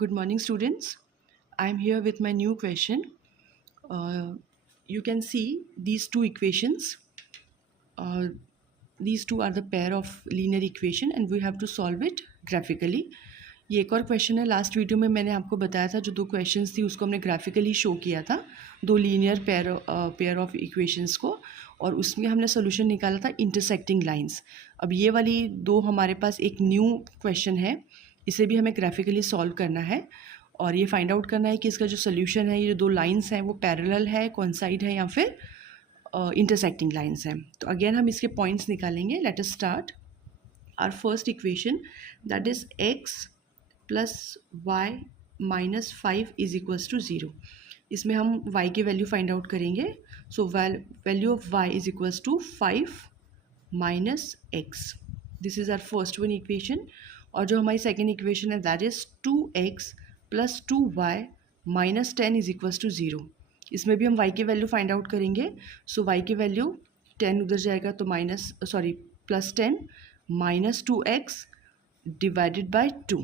Good morning, students. I am here with my new question. You can see these two equations. Uh, these two are the pair of linear equation and we have to solve it graphically. ये एक और question है. Last video में मैंने आपको बताया था जो दो क्वेश्चंस थी उसको हमने ग्राफिकली शो किया था, दो लीनियर पेयर ऑफ इक्वेशंस को, और उसमें हमने सोल्यूशन निकाला था इंटरसेक्टिंग लाइंस. अब ये वाली दो हमारे पास एक न्यू क्वेश्चन है, इसे भी हमें ग्राफिकली सॉल्व करना है और ये फाइंड आउट करना है कि इसका जो सोल्यूशन है, ये जो दो लाइंस हैं वो पैरेलल है, कोइंसाइड है या फिर इंटरसेक्टिंग लाइंस हैं. तो अगेन हम इसके पॉइंट्स निकालेंगे. Let us start. Our first equation that is x plus y minus 5 is equals to 0. इसमें हम y की वैल्यू फाइंड आउट करेंगे. So value of y is equals to 5 minus x. This is our first one equation. और जो हमारी second equation है that is 2x plus 2y minus 10 is equals to 0. इसमें भी हम y की वैल्यू फाइंड आउट करेंगे. सो y की वैल्यू 10 उधर जाएगा तो plus 10 minus 2x divided by 2.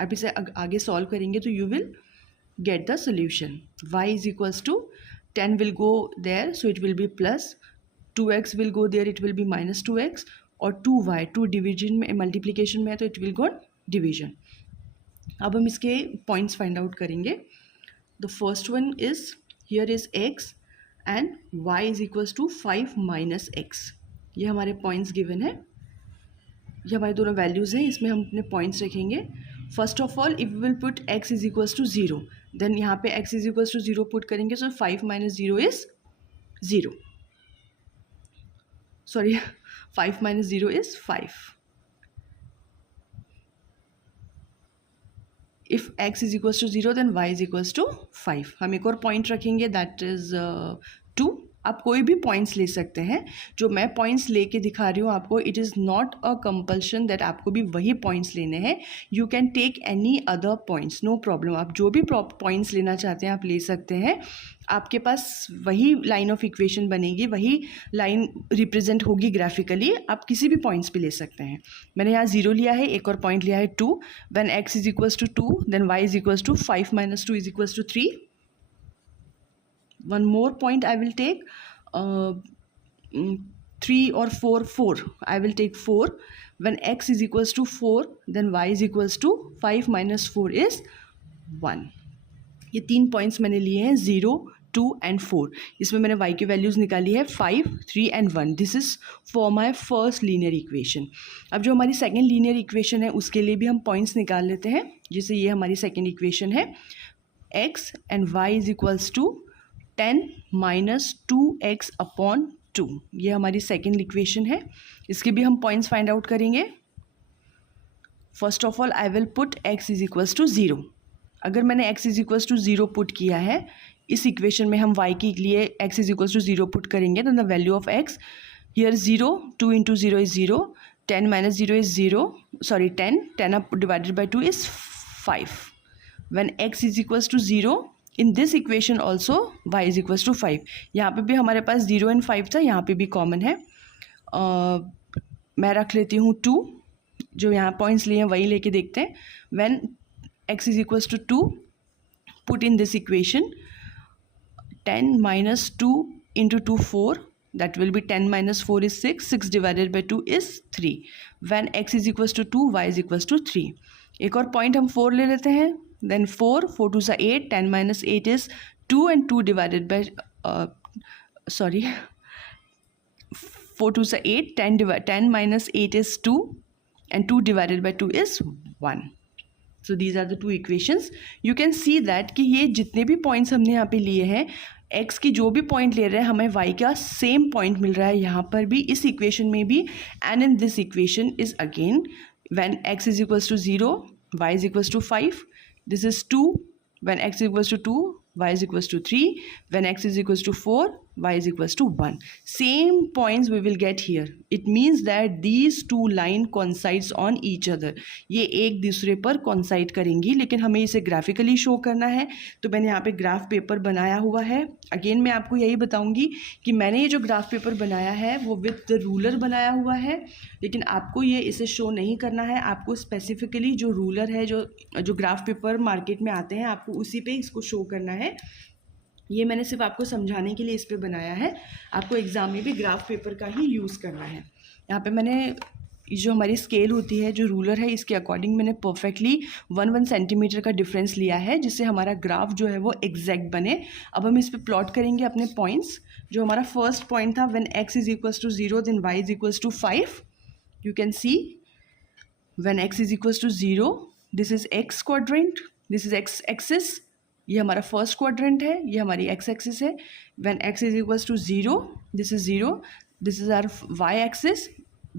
अब इसे आगे सॉल्व करेंगे तो you will get the solution. y is equals to 10 will go there so it will be plus 2x will go there, it will be minus 2x, और 2y 2 division में multiplication में है तो इट विल गो डिवीजन. अब हम इसके points find out करेंगे. The first one is here is x and y is equals to 5 minus x. ये हमारे पॉइंट्स गिवन है, ये हमारे दोनों वैल्यूज़ हैं, इसमें हम अपने पॉइंट्स रखेंगे. First of all if we will put x is equals to 0, then यहाँ पे x is equals to 0 put करेंगे. So 5 minus 0 is 0. Sorry 5 minus 0 is 5. If x is equals to 0 then y is equals to 5. हम एक और point रखेंगे that is 2. आप कोई भी पॉइंट्स ले सकते हैं. जो मैं पॉइंट्स लेके दिखा रही हूँ आपको, it is not a compulsion that आपको भी वही पॉइंट्स लेने हैं. You can take any other points, no problem. आप जो भी पॉइंट्स लेना चाहते हैं आप ले सकते हैं. आपके पास वही लाइन ऑफ इक्वेशन बनेगी, वही लाइन रिप्रेजेंट होगी ग्राफिकली. आप किसी भी पॉइंट्स पे ले सकते हैं. मैंने यहाँ 0 लिया है, एक और पॉइंट लिया है 2. When x is equals to 2 then y is equals to 5 minus 2 is equals to 3. One more point I will take 3 or 4. I will take 4. When x is equals to 4 then y is equals to 5 minus 4 is 1. ये 3 points मैंने लिए हैं 0, 2 and 4. इसमें मैंने y की values निकाली है 5, 3 and 1. This is for my first linear equation. अब जो हमारी सेकेंड लीनियर इक्वेशन है उसके लिए भी हम पॉइंट्स निकाल लेते हैं. जैसे ये हमारी सेकेंड इक्वेशन है, x and y is equals to 10 minus 2x upon 2. ये हमारी सेकेंड इक्वेशन है. इसके भी हम पॉइंट्स फाइंड आउट करेंगे. First of all I will put x is equals to 0. अगर मैंने x is equals to 0 put किया है इस इक्वेशन में, हम y के लिए x is equals to 0 put करेंगे तो the value of x here 0, 2 into 0 is 0, 10 minus 0 is 0, 10 up divided by 2 is 5. When x is equals to 0 in this equation also y is equals to 5. यहाँ पे भी हमारे पास 0 and 5 था, यहाँ पे भी कॉमन है. मैं रख लेती हूँ 2. जो यहाँ पॉइंट्स लिए हैं वही लेके देखते हैं. When x is equals to 2 put in this equation 10 minus 2 into 2 4, that will be 10 minus 4 is 6, 6 divided by 2 is 3. When x is equals to 2, y is equals to 3. एक और पॉइंट हम 4 ले लेते हैं. Then 4 2 is 8, 10 minus 8 is 2 and 2 divided by 4 2 is 8, 10 minus 8 is 2 and 2 divided by 2 is 1. So these are the two equations. You can see that कि ये जितने भी points हमने यहाँ पे लिए हैं, x की जो भी पॉइंट ले रहे हैं हमें y का सेम पॉइंट मिल रहा है यहाँ पर भी, इस इक्वेशन में भी. And in this equation is again when x is equals to 0, y is equals to 5. This is 2. When x is equals to 2, y is equals to 3. When x is equals to 4, y is equals to 1. Same points we will get here. It means that these two line coincides on each other. ये एक दूसरे पर coincide करेंगी, लेकिन हमें इसे graphically show करना है, तो मैंने यहाँ पे ग्राफ पेपर बनाया हुआ है. अगेन मैं आपको यही बताऊंगी कि मैंने ये जो ग्राफ पेपर बनाया है वो विथ द रूलर बनाया हुआ है, लेकिन आपको ये इसे शो नहीं करना है. आपको स्पेसिफिकली जो रूलर है, जो ग्राफ पेपर मार्केट में आते हैं, आपको उसी पे इसको शो करना है. ये मैंने सिर्फ आपको समझाने के लिए इस पे बनाया है. आपको एग्ज़ाम में भी ग्राफ पेपर का ही यूज़ करना है. यहाँ पे मैंने जो हमारी स्केल होती है, जो रूलर है, इसके अकॉर्डिंग मैंने परफेक्टली 1 सेंटीमीटर का डिफरेंस लिया है, जिससे हमारा ग्राफ जो है वो एग्जैक्ट बने. अब हम इस पे प्लॉट करेंगे अपने पॉइंट्स. जो हमारा फर्स्ट पॉइंट था, when x is equals to 0 then y is equals to 5. You can see when x is equals to 0, this is x quadrant, this is x axis. ये हमारा फर्स्ट क्वाड्रेंट है, ये हमारी x axis है. When x is equals to 0, this is 0, this is our y axis,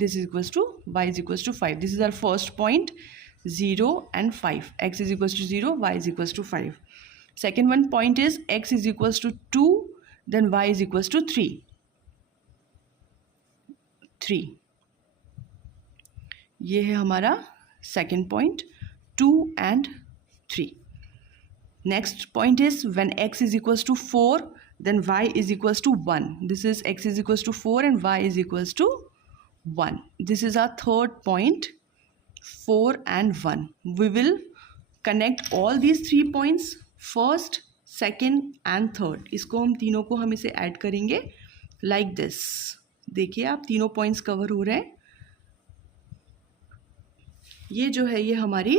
this is equals to y is equals to 5. This is our first point, 0 and 5. X is equals to 0, y is equals to 5. Second one point is x is equals to 2, then y is equals to 3. 3. ये है हमारा second point, 2 and 3. Next point is when x is equals to 4, then y is equals to 1. This is x is equals to 4 and y is equals to 1. This is our third point, 4 and 1. We will connect all these 3 points, first, second and third. इसको हम तीनों को हम इसे add करेंगे like this. देखिए आप तीनों पॉइंट्स कवर हो रहे हैं. ये जो है ये हमारी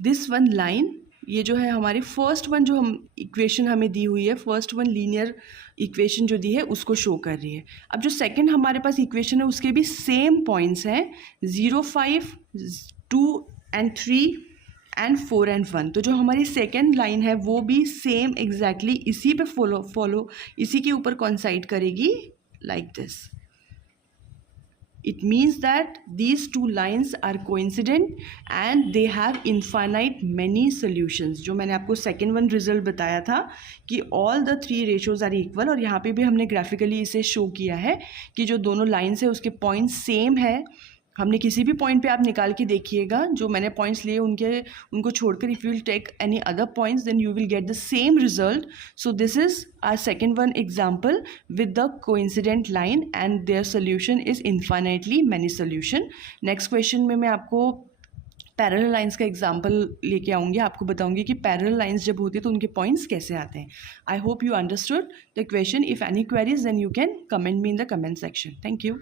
दिस वन लाइन, ये जो है हमारी फर्स्ट वन जो हम इक्वेशन हमें दी हुई है, फर्स्ट वन लीनियर इक्वेशन जो दी है उसको शो कर रही है. अब जो सेकंड हमारे पास इक्वेशन है उसके भी सेम पॉइंट्स हैं, 0, 5, 2 and 3 and 4 and 1. तो जो हमारी सेकंड लाइन है वो भी सेम एग्जैक्टली इसी पे फॉलो इसी के ऊपर कॉन्साइड करेगी like this. It means that these two lines are coincident and they have infinite many solutions. जो मैंने आपको second one result बताया था कि all the 3 ratios are equal, और यहाँ पे भी हमने graphically इसे show किया है कि जो दोनों lines है उसके points same है. हमने किसी भी पॉइंट पे आप निकाल के देखिएगा, जो मैंने पॉइंट्स लिए उनको छोड़कर if you will take any other points then you will get the same result. So this is our second one example with the coincident line and their solution is infinitely many solution. Next question में मैं आपको parallel lines का example लेके आऊँगी, आपको बताऊँगी कि parallel lines जब होती है तो उनके पॉइंट्स कैसे आते हैं. I hope you understood the question. If any queries then you can comment me in the comment section. Thank you.